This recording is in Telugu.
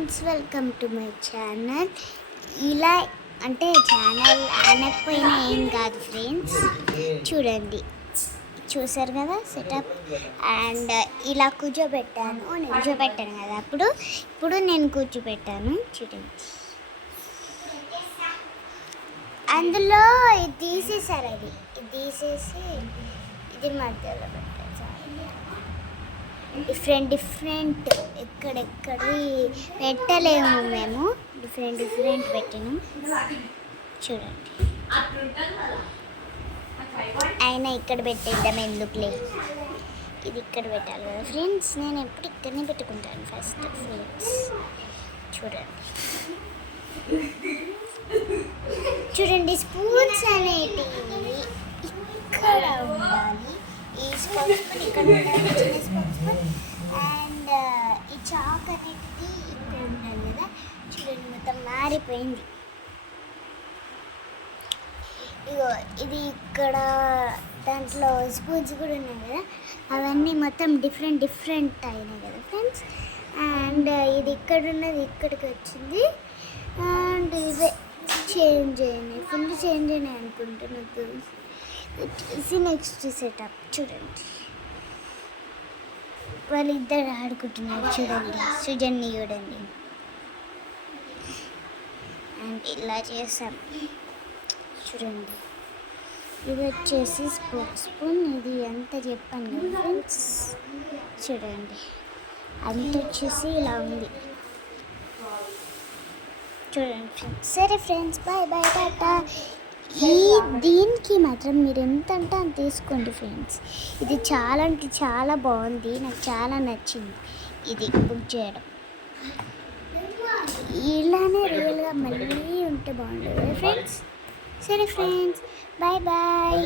Friends, welcome to my channel. ఇలా అంటే ఛానల్ అనకపోయినా ఏం కాదు ఫ్రెండ్స్, చూడండి, చూసారు కదా సెటప్. అండ్ ఇలా కూర్చోబెట్టాను కదా ఇప్పుడు నేను కూర్చోబెట్టాను చూడండి. అందులో ఇది తీసేసారు, ఇది తీసేసి ఇది మధ్యలో పెట్టారు. డిఫరెంట్ ఎక్కడెక్కడి పెట్టలేము, మేము డిఫరెంట్ పెట్టినాం చూడండి. అయినా ఇక్కడ పెట్టేద్దాం, ఎందుకులే, ఇది ఇక్కడ పెట్టాలి కదా ఫ్రెండ్స్. నేను ఎప్పుడు ఇక్కడనే పెట్టుకుంటాను ఫస్ట్ ఫ్రెండ్స్. చూడండి స్పూన్స్ అనేటివి ఇక్కడ ఉండాలి, ఈ స్పూన్స్ ఇక్కడ ఉండాలి, చిన్న స్పూన్స్. అండ్ ఈ చాక్ అనేటిది ఇక్కడ ఉండాలి కదా. చూడండి మొత్తం మారిపోయింది. ఇగో ఇది ఇక్కడ, దాంట్లో స్పూన్స్ కూడా ఉన్నాయి కదా, అవన్నీ మొత్తం డిఫరెంట్ అయినాయి కదా ఫ్రెండ్స్. అండ్ ఇది ఇక్కడ ఉన్నది ఇక్కడికి వచ్చింది. అండ్ ఇవే చేంజ్ అయినాయి అనుకుంటున్నాను. వచ్చేసి నెక్స్ట్ సెటప్ చూడండి, వాళ్ళిద్దరు ఆడుకుంటున్నారు చూడండి, సుజన్ని చూడండి. అండ్ ఇలా చేసాం చూడండి. ఇది వచ్చేసి స్పూన్, ఇది అంతా చెప్పాను కదా ఫ్రెండ్స్. చూడండి అంత వచ్చేసి ఇలా ఉంది చూడండి ఫ్రెండ్స్. సరే ఫ్రెండ్స్, బాయ్ టాటా. దీనికి మాత్రం మీరు ఎంత అంటే అంత తీసుకోండి ఫ్రెండ్స్. ఇది చాలా అంటే చాలా బాగుంది, నాకు చాలా నచ్చింది ఇది బుక్ చేయడం. ఇలానే రియల్గా మళ్ళీ ఉంటే బాగుంటుంది ఫ్రెండ్స్. సరే ఫ్రెండ్స్, బాయ్.